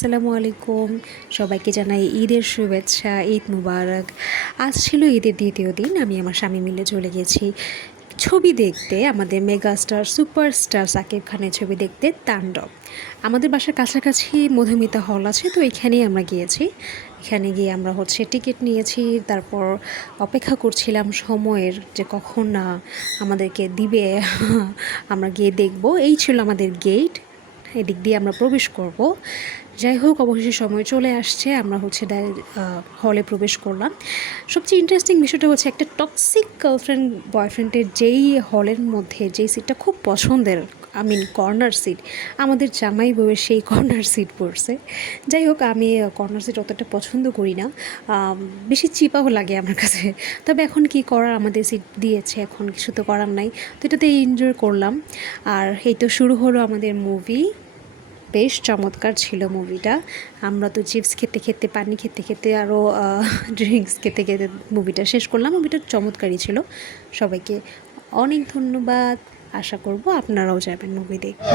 আসসালামু আলাইকুম। সবাইকে জানাই ঈদের শুভেচ্ছা, ঈদ মুবারক। আজ ছিল ঈদের দ্বিতীয় দিন। আমি আমার স্বামী মিলে চলে গেছি ছবি দেখতে, আমাদের মেগাস্টার সুপারস্টার সাকিব খানের ছবি দেখতে তাণ্ডব। আমাদের বাসার কাছাকাছি মধুমিতা হল আছে, তো এখানেই আমরা গিয়েছি। এখানে গিয়ে আমরা টিকিট নিয়েছি, তারপর অপেক্ষা করছিলাম সময়ের যে কখন না আমাদেরকে দিবে আমরা গিয়ে দেখব। এই ছিল আমাদের গেট, এদিক দিয়ে আমরা প্রবেশ করব। যাই হোক, অবশেষে সময় চলে আসছে, আমরা হলে প্রবেশ করলাম। সবচেয়ে ইন্টারেস্টিং বিষয়টা হচ্ছে একটা টক্সিক গার্লফ্রেন্ড বয়ফ্রেন্ডের যেই হলের মধ্যে যেই সিটটা খুব পছন্দের, কর্নার সিট, আমাদের জামাই বউয়ের সেই কর্নার সিট পড়ছে। যাই হোক, আমি কর্নার সিট অতটা পছন্দ করি না, বেশি চিপাও লাগে আমার কাছে। তবে এখন কি করার, আমাদের সিট দিয়েছে, এখন কিছু তো করার নাই, তো এটাতে এনজয় করলাম। আর এই তো শুরু হলো আমাদের মুভি। বেশ চমৎকার ছিল মুভিটা। আমরা তো চিপস খেতে খেতে, পানি খেতে খেতে, আরও ড্রিঙ্কস খেতে খেতে মুভিটা শেষ করলাম। মুভিটা চমৎকারই ছিল। সবাইকে অনেক ধন্যবাদ। আশা করব আপনারাও যাবেন মুভি দেখতে।